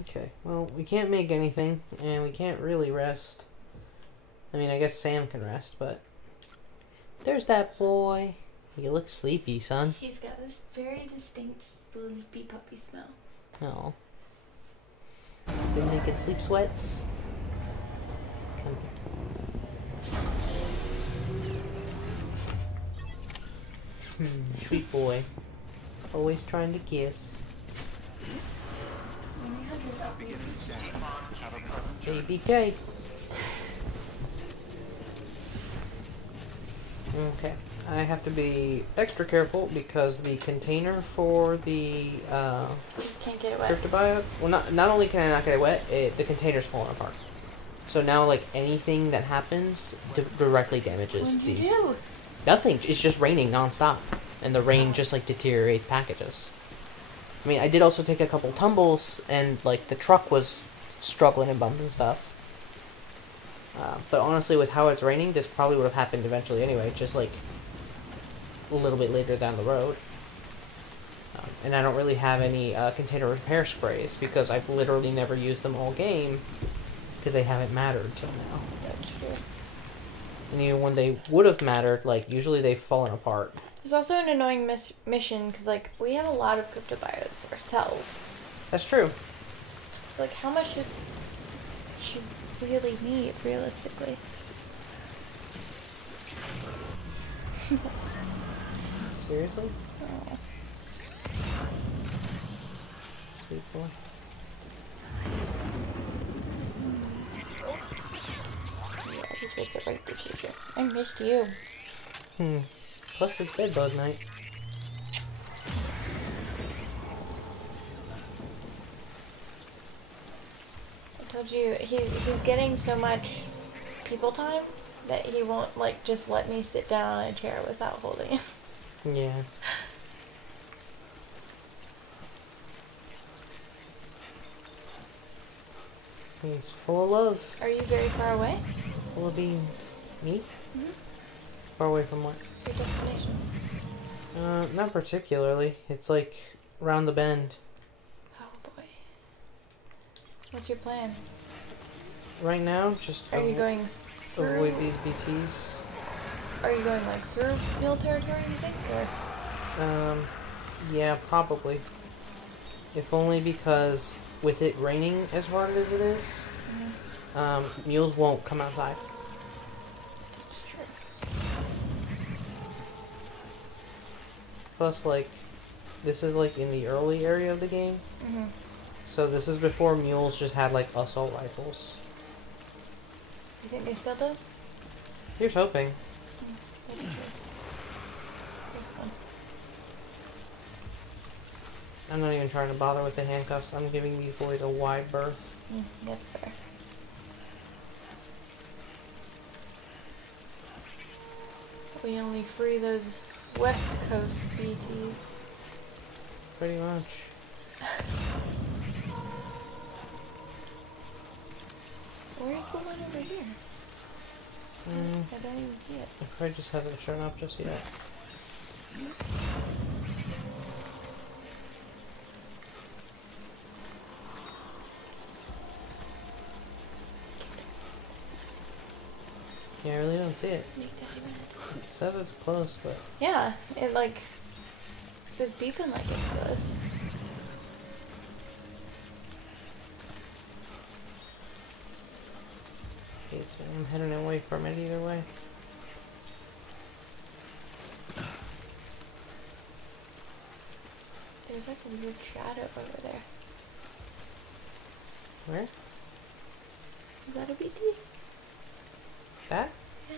Okay, well, we can't make anything, and we can't really rest. I mean, I guess Sam can rest, but... There's that boy. You look sleepy, son. He's got this very distinct sleepy puppy smell. Oh. Been making sleep sweats? Come here. Sweet boy. Always trying to kiss. JBK. Okay. I have to be extra careful because the container for the Can't get it wet. cryptobiotes, well, not only can I not get it wet, the container's falling apart. So now, like, anything that happens directly damages What did you do? Nothing. It's just raining nonstop, and the rain just like deteriorates packages. I mean, I did also take a couple tumbles, and like the truck was struggling and bumping stuff. But honestly, with how it's raining, this probably would have happened eventually anyway, just like a little bit later down the road. And I don't really have any container repair sprays because I've literally never used them all game because they haven't mattered till now. That's true. And even when they would have mattered, like, usually they've fallen apart. It's also an annoying mission because, like, we have a lot of cryptobiotes ourselves. That's true. So, like, how much does she really need, realistically? Seriously? Oh. Sweet boy. Yeah, he's with the right decision. I missed you. Plus it's bed bug night. I told you, he's getting so much people time that he won't, like, just let me sit down on a chair without holding him. Yeah. He's full of love. Are you very far away? Full of beans. Me? Mm-hmm. Far away from what? Your destination. Not particularly. It's like around the bend. Oh boy. What's your plan? Right now, just Are you going through? avoid these BTs. Are you going like through mule territory, you think, or? Yeah, probably. If only because with it raining as hard as it is, mules won't come outside. That's true. Plus, like, this is like in the early area of the game, so this is before mules just had like assault rifles. You think they still do? Here's hoping. That's true. Here's one. I'm not even trying to bother with the handcuffs. I'm giving these boys a wide berth. That's fair. We only free those West Coast BTs. Pretty much. Where's the one over here? I don't even see it. It probably just hasn't shown up just yet. Yeah, I really don't see it. It says it's close, but... Yeah, it like was beeping like it's close. I'm heading away from it either way. There's like a weird shadow over there. Where? Is that a BT? That? Yeah.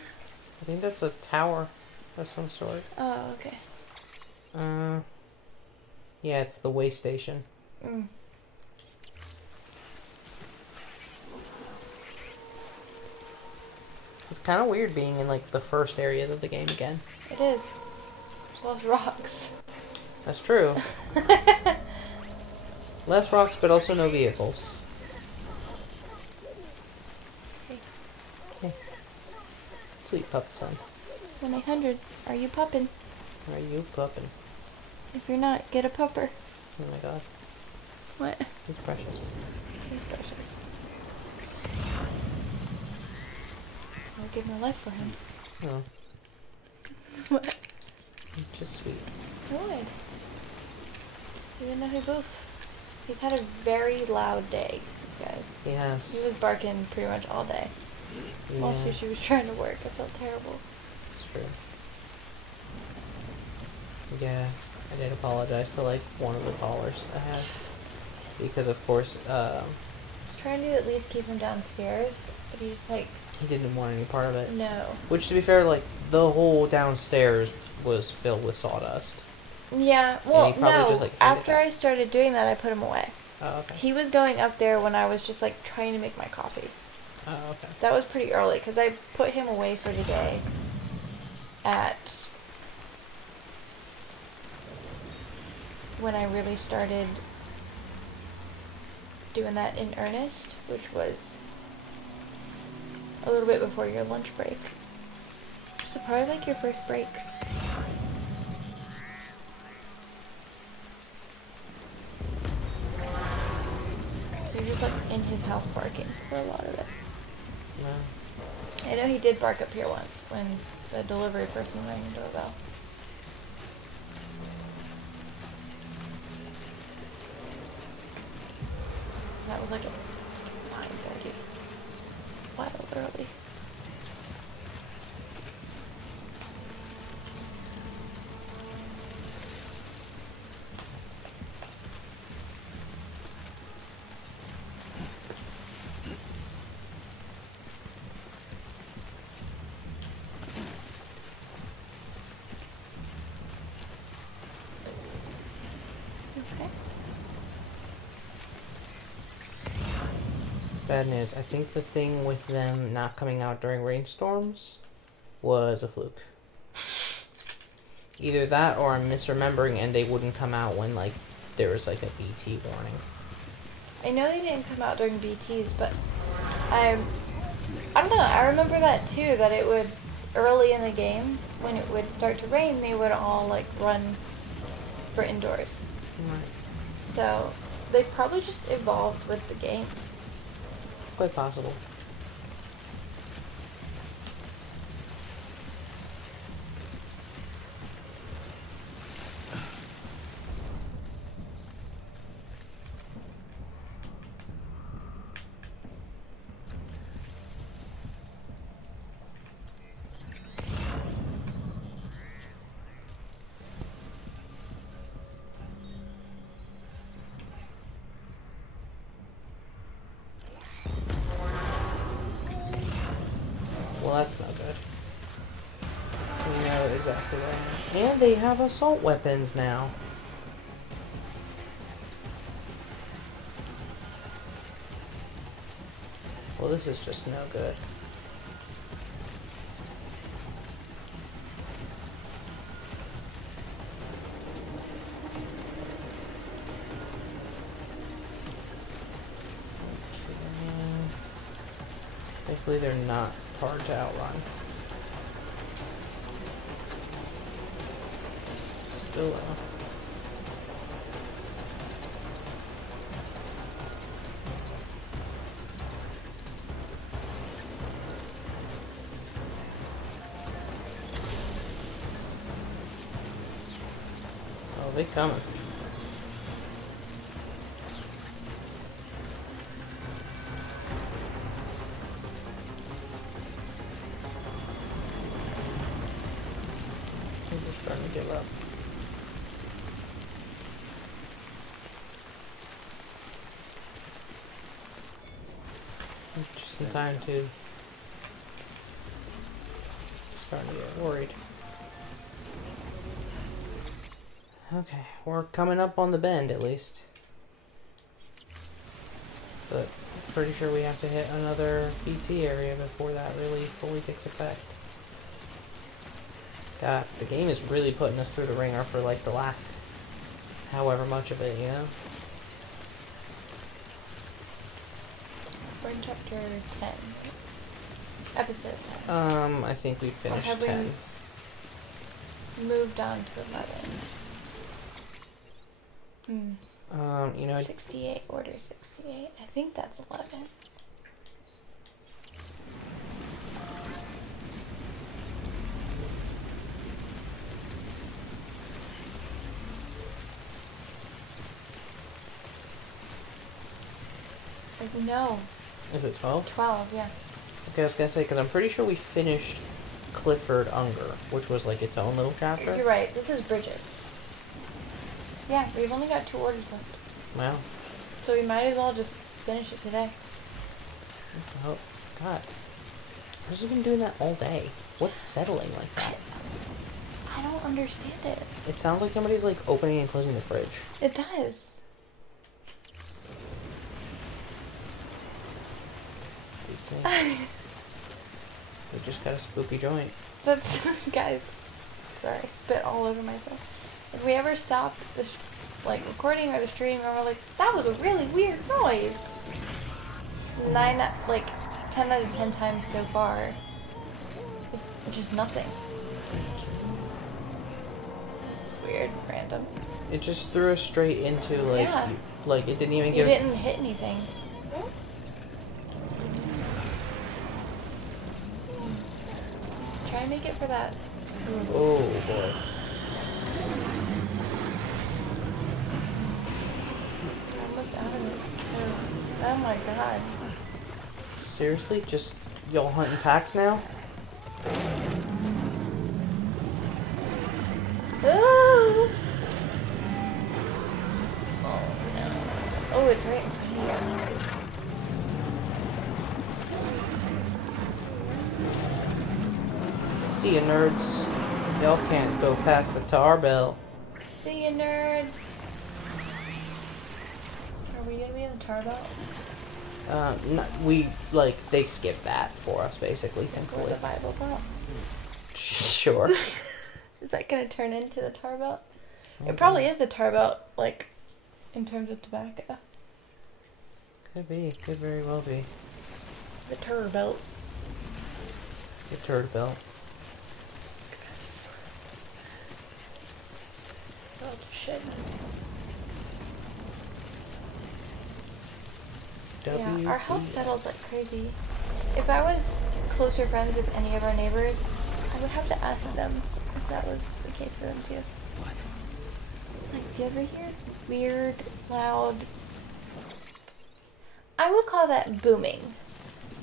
I think that's a tower of some sort. Oh, okay. Yeah, it's the way station. It's kind of weird being in like the first area of the game again. It is. There's lots of rocks. That's true. Less rocks, but also no vehicles. Okay. Sweet pup, son. 1-800. Are you pupping? Are you pupping? If you're not, get a pupper. Oh my god. What? He's precious. He's precious. I'll give my life for him. Oh. What? Just sweet. I would. Even though he boof. He's had a very loud day, guys. Yes. He was barking pretty much all day. Yeah. While she was trying to work. I felt terrible. It's true. Yeah, I did apologize to like one of the callers I had. Because of course, Trying to at least keep him downstairs, but he's like... he didn't want any part of it. No. Which, to be fair, like, the whole downstairs was filled with sawdust. Yeah, well, no, just, like, after I started doing that, I put him away. Oh, okay. He was going up there when I was just, like, trying to make my coffee. Oh, okay. That was pretty early, because I put him away for the day at... when I really started doing that in earnest, which was a little bit before your lunch break. So probably like your first break. You're just like in his house barking for a lot of it. No. I know he did bark up here once when the delivery person rang the doorbell. That was like at 9:30. Wild early. Okay. Bad news. I think the thing with them not coming out during rainstorms was a fluke. Either that or I'm misremembering and they wouldn't come out when, like, there was, like, a BT warning. I know they didn't come out during BTs, but I don't know, I remember that too, that it would, early in the game, when it would start to rain, they would all, like, run for indoors. Right. So, they probably just evolved with the game. Quite possible. Well, that's not good. We know exactly what I mean. And they have assault weapons now. Well, this is just no good. Hopefully they're not hard to outrun. Still though. Oh, they coming. Starting to give up. Just in time to starting to get worried. Okay, we're coming up on the bend at least. But pretty sure we have to hit another PT area before that really fully takes effect. God, the game is really putting us through the ringer for like the last however much of it, you know? We're in chapter 10. Episode 10. I think we finished Have 10. We moved on to 11. You know. 68, order 68. I think that's 11. No. Is it 12? 12, yeah. Okay, I was gonna say, because I'm pretty sure we finished Clifford Unger, which was like its own little chapter. You're right. This is Bridges. Yeah, we've only got 2 orders left. Wow. So we might as well just finish it today. Oh, God. Who's been doing that all day? What's settling like that? I don't understand it. It sounds like somebody's like opening and closing the fridge. It does. We just got a spooky joint. That's, guys, sorry, I spit all over myself. If we ever stop the recording or the stream and we're like, that was a really weird noise. 10 out of 10 times so far, it's just nothing. It's just weird, random. It just threw us straight into like, Yeah. Like it didn't even give us. You didn't hit anything. Try and make it for that. Oh boy. We're almost out of it. Oh my god. Seriously? Just y'all hunting packs now? Oh! Oh no. Oh, it's right in front of you. See ya, nerds. Y'all can't go past the tar bell. See you, nerds. Are we gonna be in the tar belt? They skipped that for us, basically, Or thankfully. the Bible belt? Sure. Is that gonna turn into the tar belt? It probably is the tar belt, like, in terms of tobacco. Could be. Could very well be. The tur belt. The turd belt. Oh, shit. Yeah, our house settles like crazy. If I was closer friends with any of our neighbors, I would have to ask them if that was the case for them too. What? Like, do you ever hear weird, loud... I would call that booming.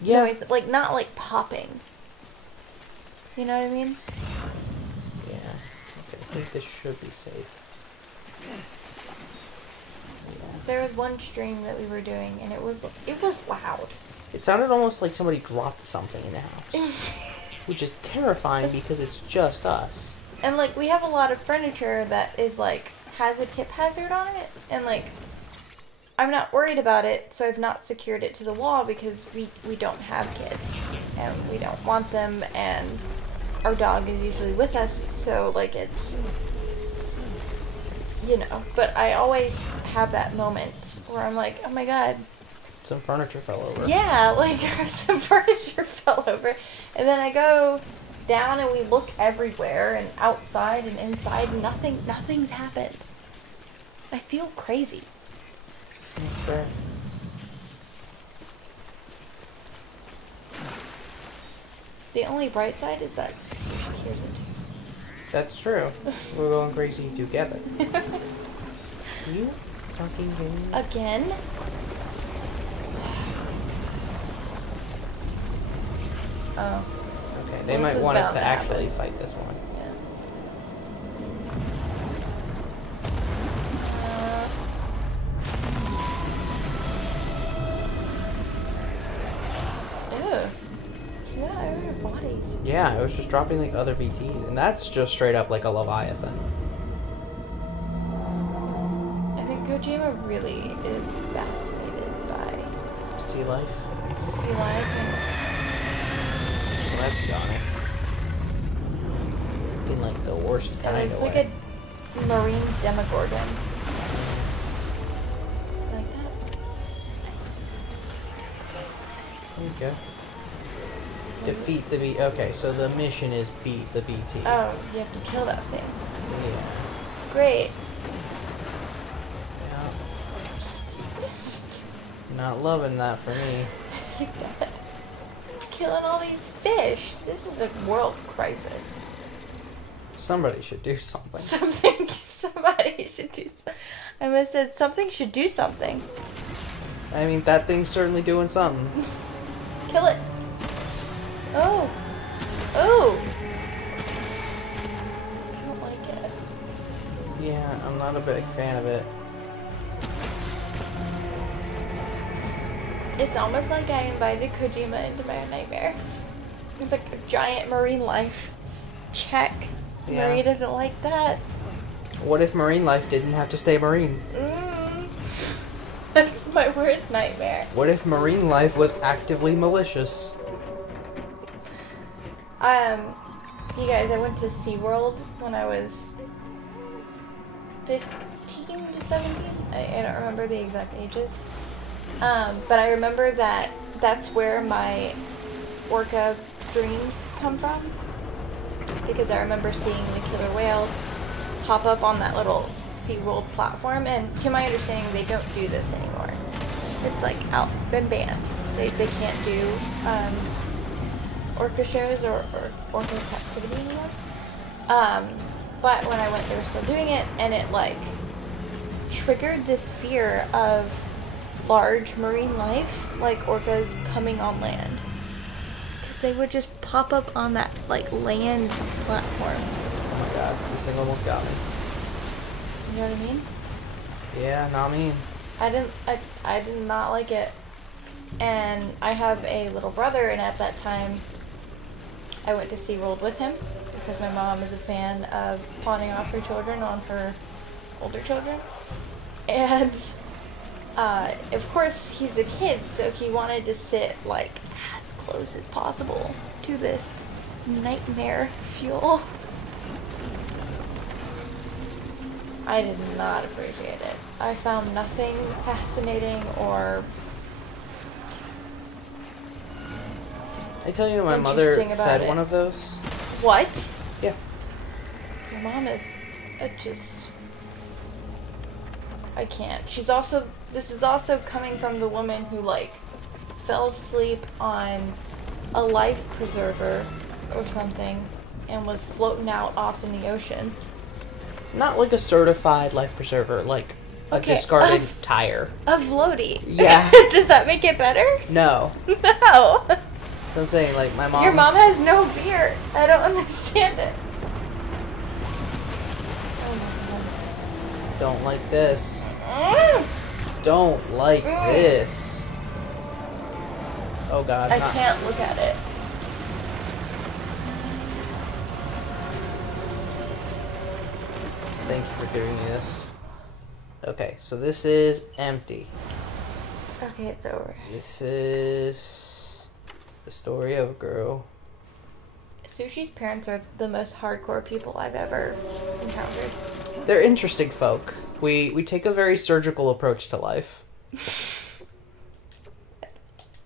Yeah. Noise, like, not like popping. You know what I mean? Yeah. Okay, I think this should be safe. There was one stream that we were doing, and it was loud. It sounded almost like somebody dropped something in the house. Which is terrifying because it's just us. And, like, we have a lot of furniture that is, like, has a tip hazard on it. And, like, I'm not worried about it, so I've not secured it to the wall because we don't have kids. And we don't want them, and our dog is usually with us, so, like, it's... You know, but I always have that moment where I'm like, oh my god. Some furniture fell over. Yeah, like, some furniture fell over. And then I go down and we look everywhere and outside and inside, and nothing's happened. I feel crazy. That's fair. The only bright side is that here's it. That's true. We're going crazy together. You fucking kidding me? Again? Oh. Okay, they Well, might this is want us bound to to actually happen. fight this one. Yeah. Ew. See that? I have bodies. Yeah, it was just dropping like other BTs, and that's just straight up like a Leviathan. I think Kojima really is fascinated by Sea life. sea life and Well, that's yawning. In like the worst kind it's of like way. a marine demogorgon. Like that? There you go. Defeat the B. Okay, so the mission is beat the BT. Oh, you have to kill that thing. Yeah. Great. Yeah. Not loving that for me. Killing all these fish. This is a world crisis. Somebody should do something. Somebody should do something. I almost said something should do something. I mean, that thing's certainly doing something. Kill it. Oh. Oh. I don't like it. Yeah, I'm not a big fan of it. It's almost like I invited Kojima into my nightmares. It's like a giant marine life. Check. Yeah. Marie doesn't like that. What if marine life didn't have to stay marine? That's my worst nightmare. What if marine life was actively malicious? You guys, I went to SeaWorld when I was 15 to 17. I don't remember the exact ages. But I remember that that's where my orca dreams come from. Because I remember seeing the killer whale pop up on that little SeaWorld platform. And to my understanding, they don't do this anymore. It's like out, been banned. They can't do orca shows or orca captivity anymore. But when I went, they were still doing it. And it like triggered this fear of large marine life, like orcas coming on land, because they would just pop up on that like land platform. Oh my god, this thing almost got me. You know what I mean? Yeah, not me. I did not like it. And I have a little brother, and at that time I went to SeaWorld with him because my mom is a fan of pawning off her children on her older children. And of course, he's a kid, so he wanted to sit, like, as close as possible to this nightmare fuel. I did not appreciate it. I found nothing fascinating or I tell you, my mother fed one of those. What? Yeah. Your mom is just... I can't. This is also coming from the woman who, like, fell asleep on a life preserver or something and was floating out off in the ocean. Not like a certified life preserver, like a discarded tire. A floaty. Yeah. Does that make it better? No. No. So I'm saying, like, my mom. Your mom has no fear. I don't understand it. Oh my god. Don't like this. Don't like this. Oh god. I can't look at it. Thank you for giving me this. Okay, so this is empty. Okay, it's over. This is the story of a girl. Sushi's parents are the most hardcore people I've ever encountered. They're interesting folk. We take a very surgical approach to life.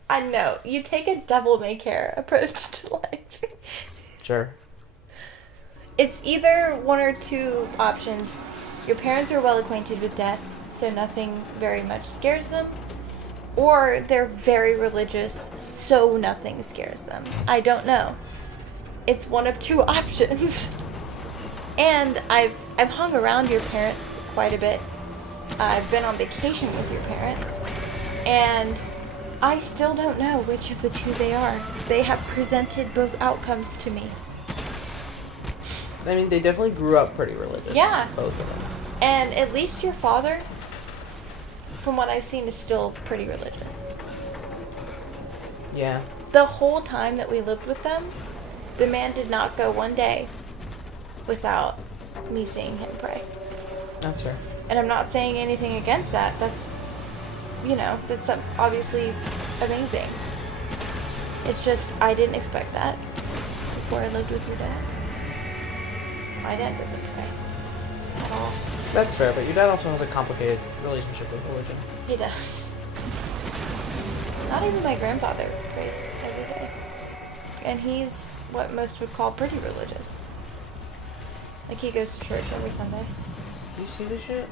I know. You take a devil-may-care approach to life. Sure. It's either one or two options. Your parents are well acquainted with death, so nothing very much scares them. Or they're very religious, so nothing scares them. I don't know. It's one of two options. And I've hung around your parents quite a bit. I've been on vacation with your parents. And I still don't know which of the two they are. They have presented both outcomes to me. I mean, they definitely grew up pretty religious. Yeah. Both of them. And at least your father, from what I've seen, is still pretty religious. Yeah. The whole time that we lived with them, the man did not go one day without me seeing him pray. That's fair. And I'm not saying anything against that. That's, that's obviously amazing. It's just, I didn't expect that before I lived with your dad. My dad doesn't pray at all. That's fair, but your dad also has a complicated relationship with religion. He does. Not even my grandfather prays every day. And he's what most would call pretty religious. Like, he goes to church every Sunday. Do you see this shit?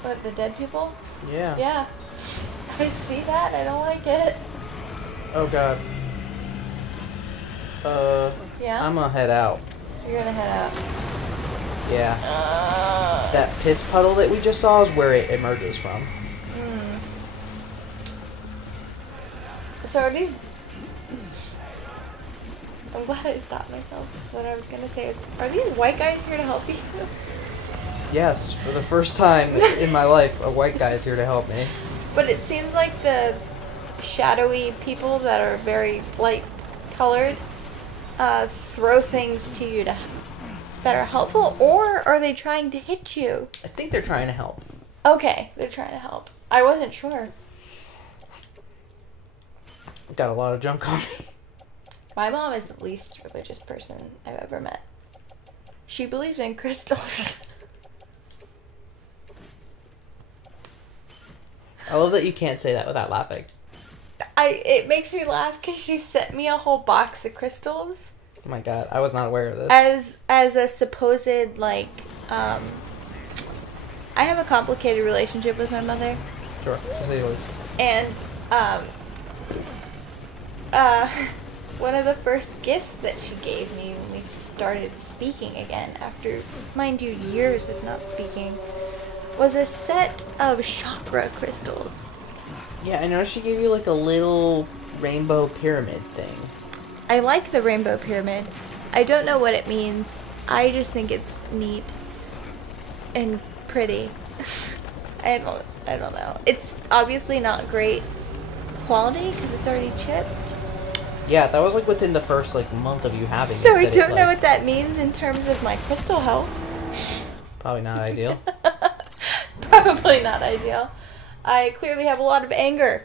What, the dead people? Yeah. Yeah. I see that. I don't like it. Oh god. Yeah? I'm gonna head out. You're gonna head out. Yeah. That piss puddle that we just saw is where it emerges from. So are these... I'm glad I stopped myself. What I was gonna say is, are these white guys here to help you? Yes, for the first time in my life, a white guy is here to help me. But it seems like the shadowy people that are very light colored throw things to you that are helpful, or are they trying to hit you? I think they're trying to help. Okay, they're trying to help. I wasn't sure. Got a lot of junk on me. My mom is the least religious person I've ever met. She believes in crystals. I love that you can't say that without laughing. It makes me laugh because she sent me a whole box of crystals. Oh my god, I was not aware of this. As a supposed, like, I have a complicated relationship with my mother. Sure, to say the least. And, one of the first gifts that she gave me when we started speaking again, after, mind you, years of not speaking, was a set of chakra crystals. Yeah, I noticed she gave you like a little rainbow pyramid thing. I like the rainbow pyramid. I don't know what it means. I just think it's neat and pretty. I don't know. It's obviously not great quality because it's already chipped. Yeah, that was like within the first like month of you having it. So I don't know what that means in terms of my crystal health. Probably not ideal. Probably not ideal. I clearly have a lot of anger.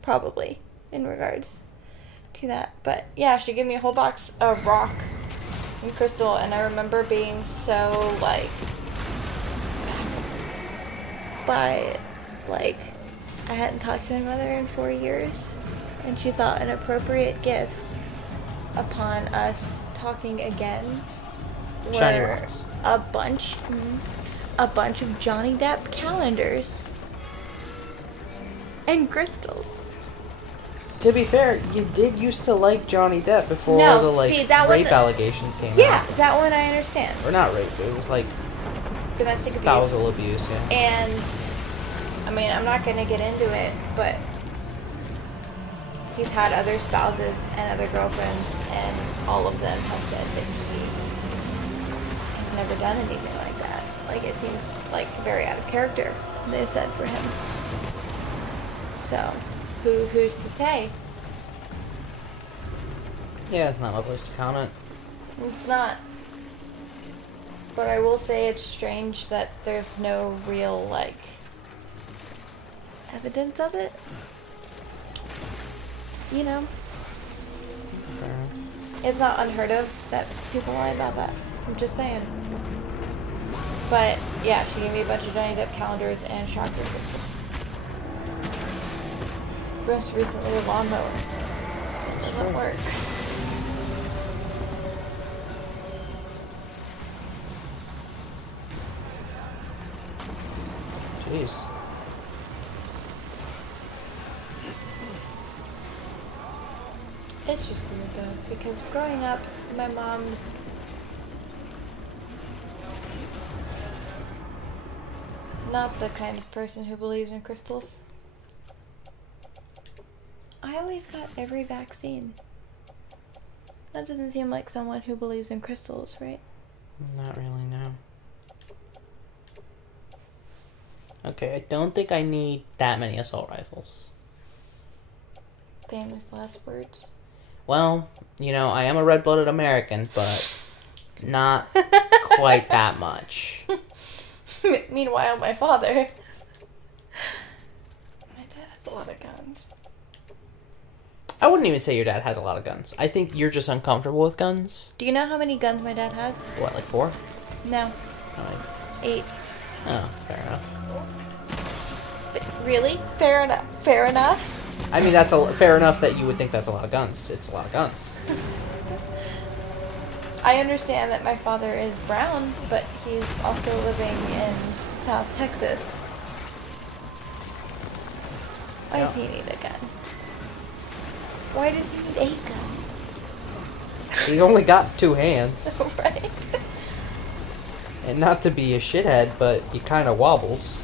Probably, in regards to that. But yeah, she gave me a whole box of rock and crystal, and I remember being so, like, I hadn't talked to my mother in 4 years, and she thought an appropriate gift upon us talking again Shiny were rocks. a bunch of Johnny Depp calendars and crystals. To be fair, you did used to like Johnny Depp before the rape allegations came out. Yeah, that one I understand. Or not rape, it was like Domestic spousal abuse, yeah. And I mean, I'm not gonna get into it, but he's had other spouses and other girlfriends, and all of them have said that he has never done anything like that. Like, it seems like very out of character, they've said, for him. So, who's to say? Yeah, it's not my place to comment. It's not. But I will say it's strange that there's no real, like, evidence of it. You know? It's not unheard of that people lie about that. I'm just saying. But, yeah, she gave me a bunch of Johnny Depp calendars and chakra crystals. Most recently, a lawnmower. Doesn't work. Jeez. It's just weird though, because growing up, my mom's not the kind of person who believes in crystals. I always got every vaccine. That doesn't seem like someone who believes in crystals, right? Not really, no. Okay, I don't think I need that many assault rifles. Famous last words. Well, you know, I am a red-blooded American, but not quite that much. Meanwhile, my father. My dad has a lot of guns. I wouldn't even say your dad has a lot of guns. I think you're just uncomfortable with guns. Do you know how many guns my dad has? What, like 4? No. Oh, 8. oh, fair enough. But really? Fair enough. Fair enough? I mean, that's fair enough that you would think that's a lot of guns. It's a lot of guns. I understand that my father is brown, but he's also living in South Texas. Why does he need a gun? Why does he need a gun? He's only got 2 hands. Right. And not to be a shithead, but he kind of wobbles.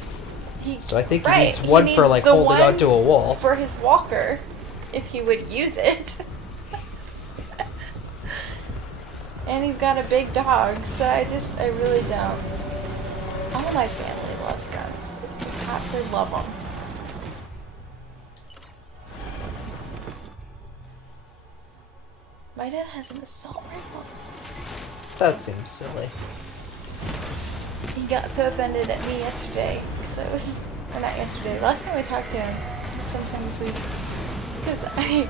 So I think he Right, needs one he for needs like the holding one onto a wall. for his walker, if he would use it. And he's got a big dog, so I really don't. All my family loves guns. They love them. My dad has an assault rifle. That seems silly. He got so offended at me yesterday. That was, or not yesterday. Last time I talked to him, sometime this week, because I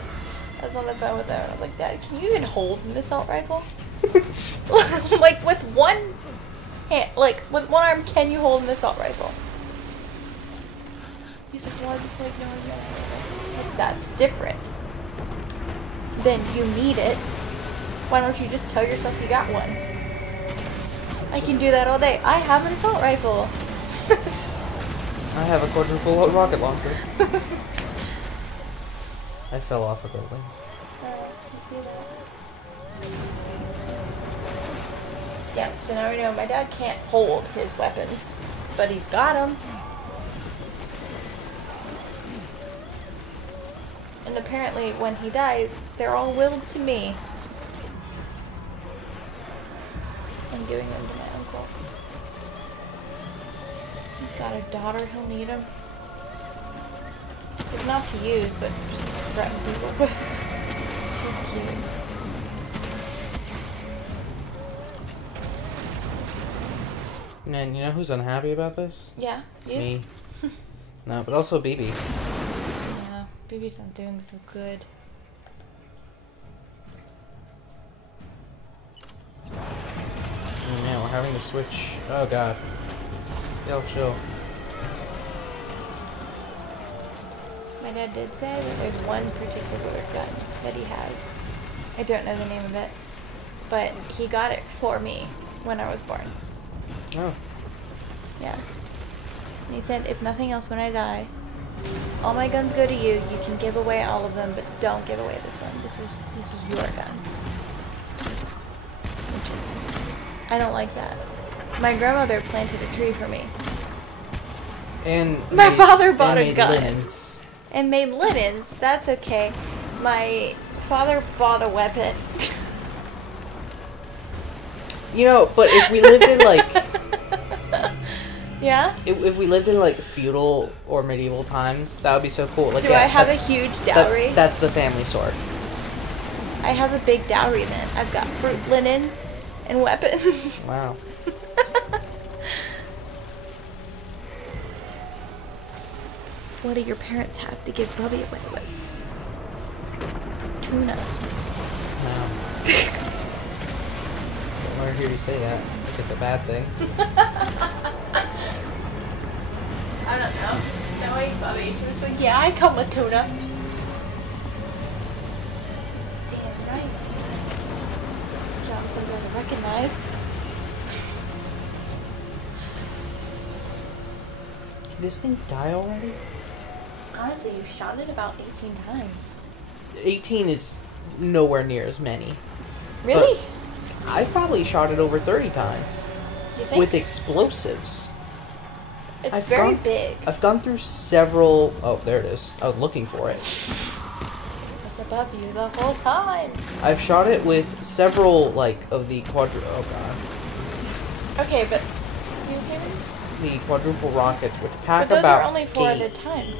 was on the phone with him and I was like, Dad, can you even hold an assault rifle? Like with one hand, like with one arm, can you hold an assault rifle? He's like, well, I just like knowing that. Like, that's different. Then you need it. Why don't you just tell yourself you got one? I can do that all day. I have an assault rifle. I have a quadruple rocket launcher. I fell off a building. You see that? Yeah, so now we know my dad can't hold his weapons, but he's got them. And apparently when he dies, they're all willed to me. I'm giving them to my uncle. He's got a daughter, he'll need them. It's not to use, but just threaten people with. He's cute. Man, you know who's unhappy about this? Yeah, you? Me. No, but also BB. Yeah, BB's not doing so good. Oh, man, we're having to switch. Oh god. Yo, chill. My dad did say that there's one particular gun that he has. I don't know the name of it, but he got it for me when I was born. Oh. Yeah. And he said, if nothing else, when I die, all my guns go to you. You can give away all of them, but don't give away this one. This is your gun. Which is, I don't like that. My grandmother planted a tree for me. And My father bought a made gun. linens. And made linens. That's okay. My father bought a weapon. You know, but if we lived in like Yeah? if we lived in like feudal or medieval times, that would be so cool. Like, Do I have a huge dowry? That's the family sword. I have a big dowry then. I've got fruit linens and weapons. Wow. What do your parents have to give Bubby away with? Tuna. Wow. I'll never hear you say that. Like it's a bad thing. I don't know. No, I Bubby. She was like, yeah, I come with tuna. Damn right. Job that I recognize. Can this thing die already? Honestly, you shot it about 18 times. 18 is nowhere near as many. Really? I've probably shot it over 30 times. You think? With explosives. It's very big. I've gone through several... Oh, there it is. I was looking for it. It's above you the whole time. I've shot it with several, like, of the Oh, God. Okay, but... You hear me? The quadruple rockets, which pack But those about are only 4 8. at a time.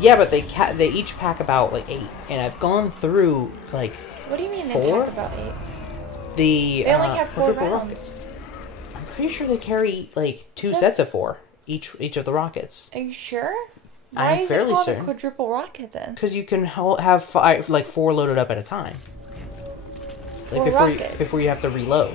Yeah, but they each pack about, like, 8. And I've gone through, like, What do you mean 4? they pack about 8? The They only have 4 quadruple rounds. rockets. I'm pretty sure they carry, like, 2 Just- sets of 4. Each of the rockets. Are you sure? I'm Why is fairly it called certain. a quadruple rocket then? Because you can have 5, like 4 loaded up at a time. Like 4 before rockets. before you have to reload.